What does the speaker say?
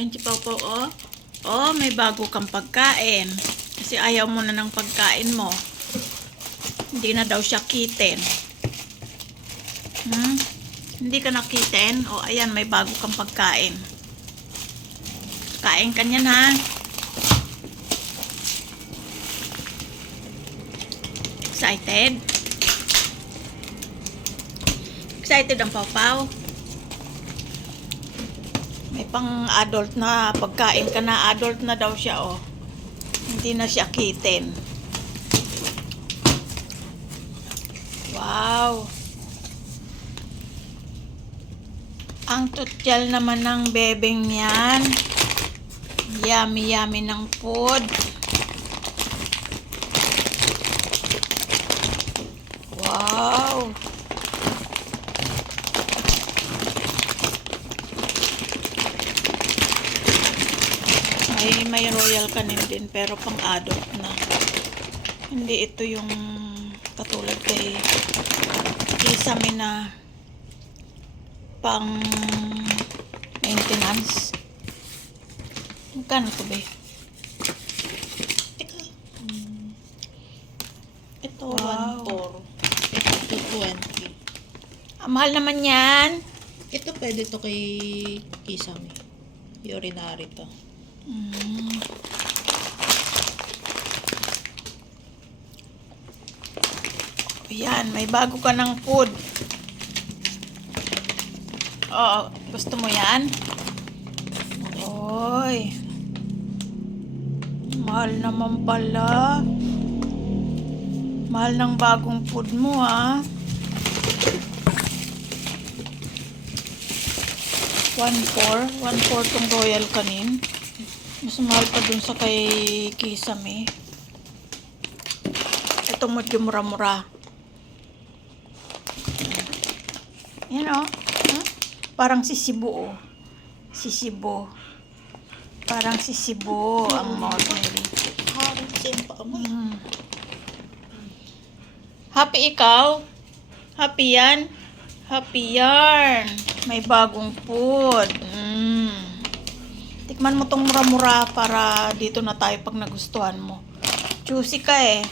Ayun si Pawpaw, oh. Oh, may bago kang pagkain. Kasi ayaw mo na ng pagkain mo. Hindi na daw siya kitten. Hindi ka nakitten? O, ayan, may bago kang pagkain. Kain ka niyan, ha? Excited? Excited ang Pawpaw? May pang-adult na pagkain ka na. Adult na daw siya, oh. Hindi na siya kitten. Wow! Ang tutyal naman ng bebeng yan. Yummy, yummy ng food. Wow! May royal canin din pero pang-adult na. Hindi ito yung katulad kay Kisame na pang maintenance. Magkano ito, be? Teka. Ito, Wow. 1.4. 220. Mahal naman yan. Ito pwede to kay Kisame. Urinary to. Ayan, may bago ka ng food. Oo, gusto mo yan? Oy. Mahal naman pala. Mahal ng bagong food mo, ha? 1.4 tong royal canin. Mas mahal pa dun sa kay Kisame. Ito medyo mura-mura. Yan, oh. Parang sisibo, oh. Sisibo. Parang sisibo ang model. Harang same pa mo. Happy ikaw? Happy yan? Happy yarn. May bagong food. Tikman mo tong mura-mura para dito na tayo pag nagustuhan mo. Juicy ka, eh.